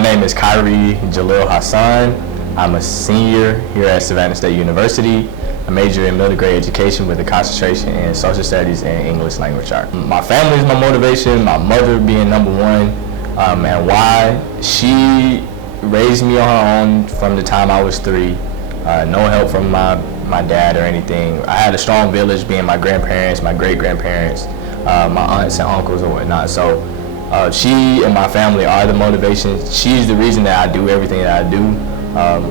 My name is Kyrie Jalil Hassan. I'm a senior here at Savannah State University. I major in middle grade education with a concentration in social studies and English language arts. My family is my motivation, my mother being number one, and why. She raised me on her own from the time I was 3. No help from my dad or anything. I had a strong village being my grandparents, my great-grandparents, my aunts and uncles and whatnot. So she and my family are the motivation. She's the reason that I do everything that I do.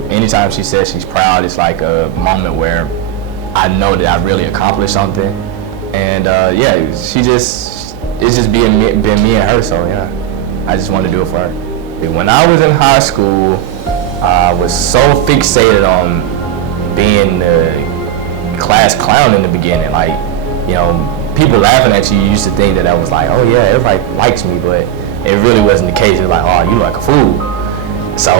Anytime she says she's proud, it's like a moment where I know that I really accomplished something. And yeah, it's just been me and her, so yeah, I just want to do it for her. When I was in high school, I was so fixated on being the class clown in the beginning. Like, you know, people laughing at you used to think that I was like, oh yeah, everybody likes me, but it really wasn't the case. It was like, oh, you look like a fool. So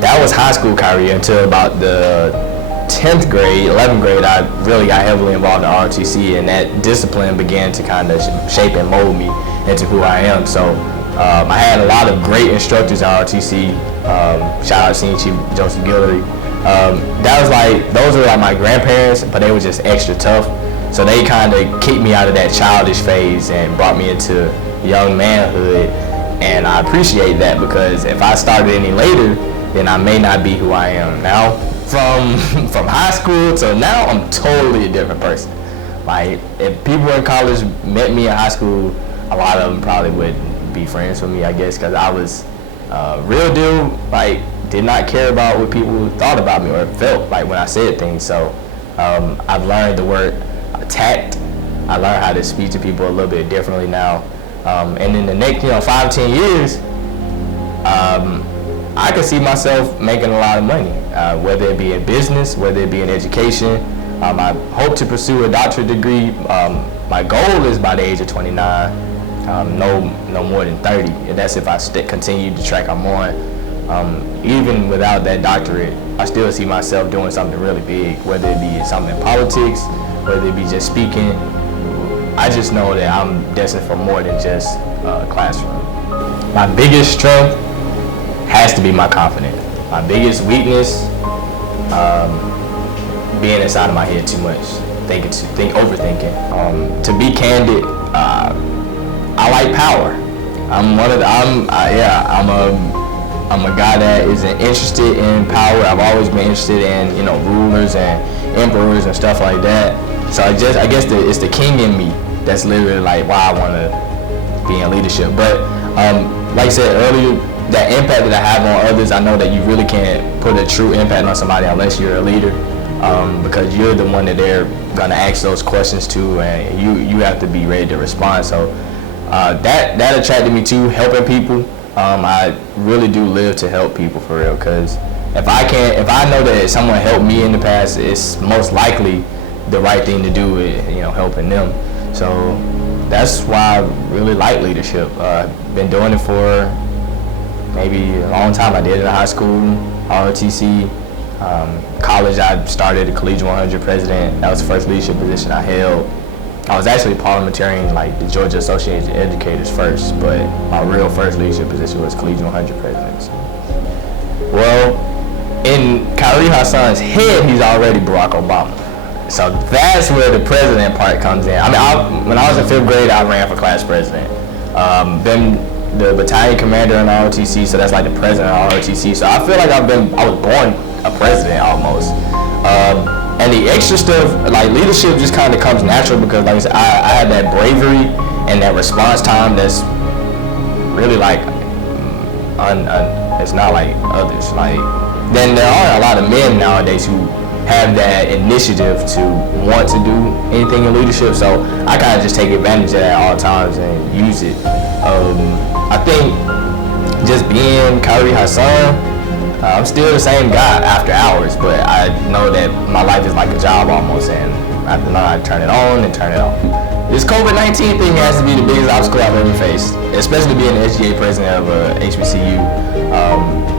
that was high school Kyrie until about the 10th grade, 11th grade, I really got heavily involved in ROTC, and that discipline began to kind of shape and mold me into who I am. So I had a lot of great instructors at ROTC. Shout out Senior Chief Joseph Guillory. That was like, those were like my grandparents, but they were just extra tough. So they kind of kicked me out of that childish phase and brought me into young manhood. And I appreciate that, because if I started any later, then I may not be who I am now. From high school till now, I'm totally a different person. Like, if people in college met me in high school, a lot of them probably wouldn't be friends with me, I guess, because I was real deal, like, did not care about what people thought about me or felt like when I said things. So I've learned the word tact. I learned how to speak to people a little bit differently now. And in the next, 5-10 years, I could see myself making a lot of money, whether it be in business, whether it be in education. I hope to pursue a doctorate degree. My goal is by the age of 29, no more than 30. And that's if I continue the track I'm on. Even without that doctorate, I still see myself doing something really big, whether it be something in politics, whether it be just speaking. I just know that I'm destined for more than just a classroom. My biggest strength has to be my confidence. My biggest weakness, being inside of my head too much, overthinking. To be candid, I like power. I'm a guy that is interested in power. I've always been interested in, rulers and emperors and stuff like that. So I guess it's the king in me that's literally like why I want to be in leadership. But like I said earlier, that impact that I have on others, I know that you really can't put a true impact on somebody unless you're a leader, because you're the one that they're gonna ask those questions to, and you have to be ready to respond. So that attracted me to helping people. I really do live to help people for real, because if I know that someone helped me in the past, it's most likely the right thing to do with helping them. So that's why I really like leadership. Been doing it for maybe a long time. I did it in high school, ROTC. College, I started a Collegiate 100 president. That was the first leadership position I held. I was actually parliamentarian, like the Georgia Association of Educators first, but my real first leadership position was Collegiate 100 president. Well, in Kyrie Hassan's head, he's already Barack Obama. So that's where the president part comes in. When I was in 5th grade, I ran for class president. Been the battalion commander in ROTC, so that's like the president of ROTC. So I feel like I was born a president almost. And the extra stuff, like leadership, just kind of comes natural, because like I said, I had that bravery and that response time that's really like, it's not like others. Like, then there are a lot of men nowadays who have that initiative to want to do anything in leadership. So I kind of just take advantage of that at all times and use it. I think just being Kyrie Hassan, I'm still the same guy after hours, but I know that my life is like a job almost, and I have to know how to turn it on and turn it off. This COVID-19 thing has to be the biggest obstacle I've ever faced, especially being the SGA president of HBCU.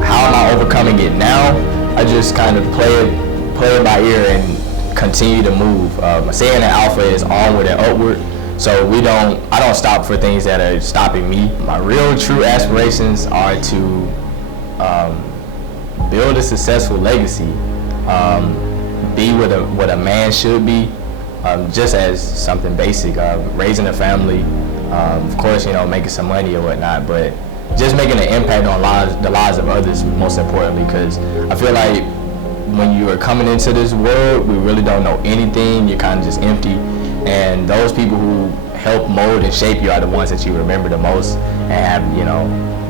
How am I overcoming it now? I just kind of play it by ear and continue to move. Saying that Alpha is onward and upward, so I don't stop for things that are stopping me. My real true aspirations are to build a successful legacy, be what a man should be, just as something basic, raising a family, of course, making some money or whatnot, but just making an impact on the lives of others, most importantly, because I feel like when you are coming into this world, we really don't know anything. You're kind of just empty, and those people who help mold and shape you are the ones that you remember the most and have,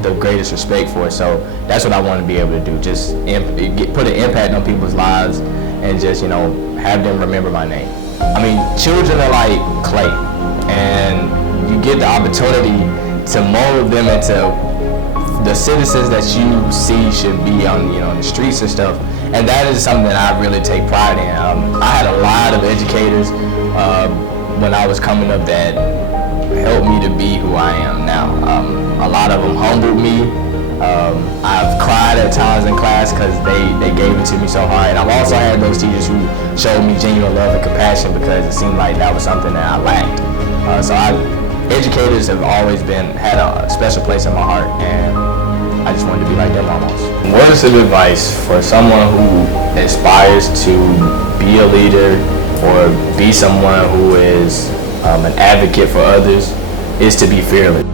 the greatest respect for. So that's what I want to be able to do, just put an impact on people's lives and just, have them remember my name. I mean, children are like clay, and you get the opportunity to mold them into the citizens that you see should be on, the streets and stuff. And that is something that I really take pride in. I had a lot of educators when I was coming up that helped me to be who I am now. A lot of them humbled me. I've cried at times in class because they gave it to me so hard. And I've also had those teachers who showed me genuine love and compassion because it seemed like that was something that I lacked. Educators have always had a special place in my heart, and I just wanted to be like them almost. Words of advice for someone who aspires to be a leader or be someone who is an advocate for others is to be fearless.